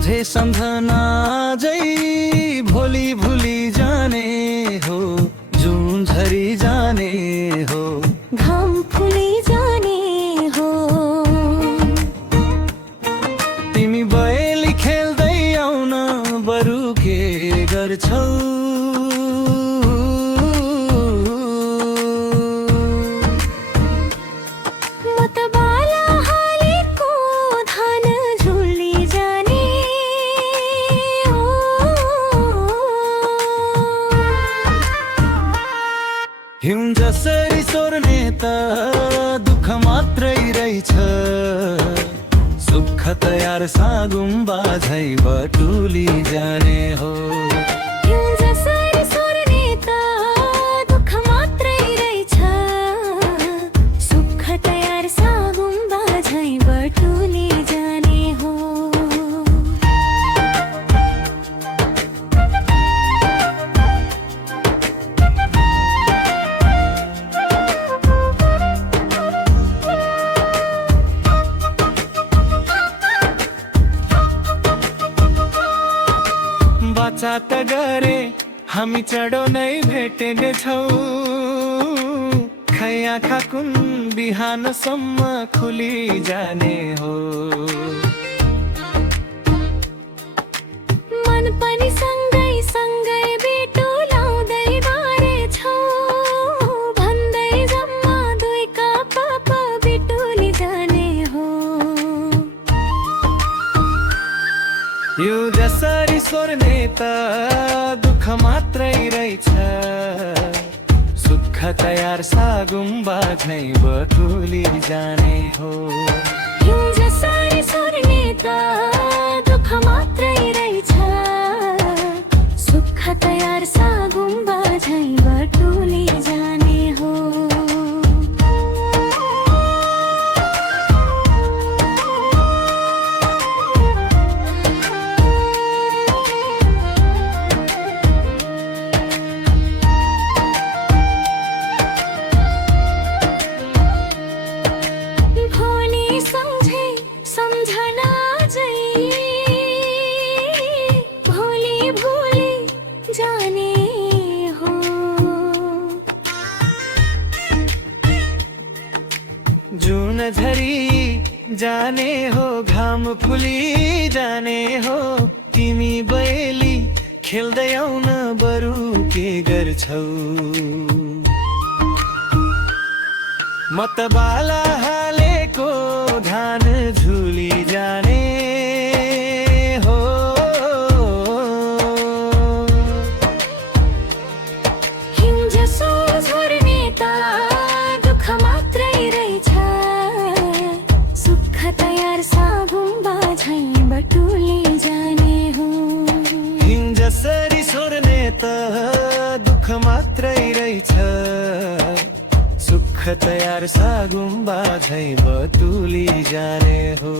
सम्झे सम्झना जै भोलि भुली जाने हो, जुन झरी जाने हो, घाम फुली जाने हो। तिमी बयली खेल्दै आउन बरु के गर्छौ? म त बाला हालेको धान झुली जाने हो। हिउँ जसरी सोर्ने त दुःख मात्रै रहेछ, सुख तयार सागुम्बा झै बटुली जाने हो। हिउँ जसरी सोर्ने त दुःख मात्रै रहेछ, सुख तयार सागुम्बा झै बटुली जाने हो। बाचा त गरे हामी चढो नै भेट्ने छौ, खै आँखा कुन बिहानसम्म खुली जाने हो। मन पनि सँगै सँगै बिटुलाउँदै बारेछौ, भन्दै जम्मा दुईका पाप बिटुली जाने हो। यो जसरी सोर्ने त दुःख मात्रै रहेछ, सुख तयार सागुम्बा झै बटुली जाने हो। हिउँ जसरी सोर्ने त दुःख मात्रै रहेछ, सुख तयार सागुम्बा झै बटुली जाने हो। भोलि सम्झे सम्झना जै भोलि भुली जाने हो। जुन झरी जाने हो, घाम फुली जाने हो, तिमी बयली खेल्दै आउन बरु के गर्छौ? म त बाला हालेको धान झुली जाने हो। हिउँ जसो झर्ने त दुःख मात्रै रहेछ, सुख तयार सागुम्बा झै बटुली जाने हो। हिउँ जसरी सोर्ने त दुःख मात्रै रहेछ, सुख तयार सागुम्बा झै बटुली जाने हो।